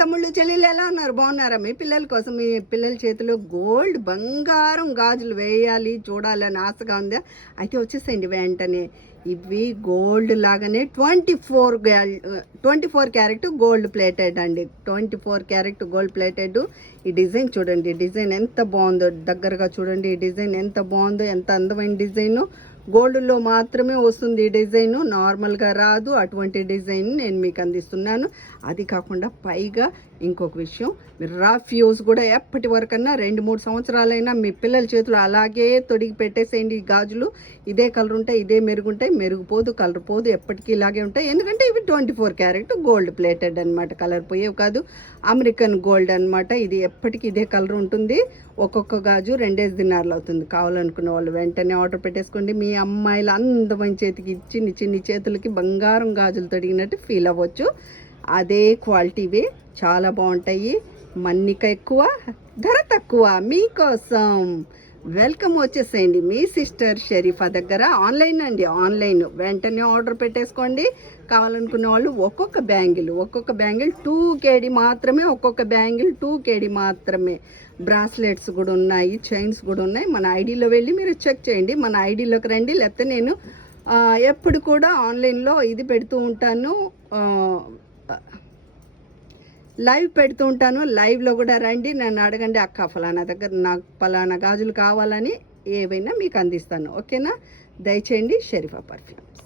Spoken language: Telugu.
తమ్ముళ్ళు చెల్లెళ్ళు ఎలా ఉన్నారు? బాగున్నారా? మీ పిల్లల కోసం మీ పిల్లల చేతిలో గోల్డ్ బంగారం గాజులు వేయాలి చూడాలి అని ఆశగా ఉందా? అయితే వచ్చేసేయండి వెంటనే. ఇవి గోల్డ్ లాగానే 24 క్యారెట్ గోల్డ్ ప్లేటెడ్ అండి. 24 క్యారెట్ గోల్డ్ ప్లేటెడ్. ఈ డిజైన్ చూడండి, డిజైన్ ఎంత బాగుందో, దగ్గరగా చూడండి. ఈ డిజైన్ ఎంత బాగుందో, ఎంత అందమైన డిజైన్. గోల్డ్లో మాత్రమే వస్తుంది ఈ డిజైన్, నార్మల్గా రాదు. అటువంటి డిజైన్ నేను మీకు అందిస్తున్నాను. అది కాకుండా పైగా ఇంకొక విషయం, మీరు రఫ్ యూస్ కూడా ఎప్పటి వరకన్నా 2-3 సంవత్సరాలైనా మీ పిల్లల చేతులు అలాగే తొడిగి పెట్టేసేయండి. ఈ గాజులు ఇదే కలర్ ఉంటాయి, ఇదే మెరుగుంటాయి, మెరుగుపోదు, కలర్ పోదు, ఎప్పటికీ ఇలాగే ఉంటాయి. ఎందుకంటే ఇవి 24 క్యారెట్ గోల్డ్ ప్లేటెడ్ అనమాట. కలర్ పోయేవి కాదు, అమెరికన్ గోల్డ్ అనమాట. ఇది ఎప్పటికీ ఇదే కలర్ ఉంటుంది. ఒక్కొక్క గాజు 2 దినార్లు అవుతుంది. కావాలనుకున్న వాళ్ళు వెంటనే ఆర్డర్ పెట్టేసుకోండి. మీ అమ్మాయిల అందమైన చేతికి చిన్ని చేతులకి బంగారం గాజులు తొడిగినట్టు ఫీల్ అవ్వచ్చు. అదే క్వాలిటీవే, చాలా బాగుంటాయి. మన్నిక ఎక్కువ, ధర తక్కువ. మీకోసం వెల్కమ్. వచ్చేసేయండి మీ సిస్టర్ షరీఫా దగ్గర. ఆన్లైన్ అండి, ఆన్లైన్. వెంటనే ఆర్డర్ పెట్టేసుకోండి. కావాలనుకున్న వాళ్ళు ఒక్కొక్క బ్యాంగిల్ 2 kd మాత్రమే. ఒక్కొక్క బ్యాంగిల్ 2 kd మాత్రమే. బ్రాస్లెట్స్ కూడా ఉన్నాయి, చైన్స్ కూడా ఉన్నాయి. మన ఐడీలో వెళ్ళి మీరు చెక్ చేయండి. మన ఐడీలోకి రండి. లేకపోతే నేను ఎప్పుడు కూడా ఆన్లైన్లో ఇది పెడుతూ ఉంటాను, లైవ్ పెడుతూ ఉంటాను. లైవ్లో కూడా రండి, నన్ను అడగండి. అక్క ఫలానా దగ్గర నాకు ఫలానా గాజులు కావాలని ఏవైనా మీకు అందిస్తాను. ఓకేనా? దయచేయండి. షరీఫా పర్ఫ్యూమ్స్.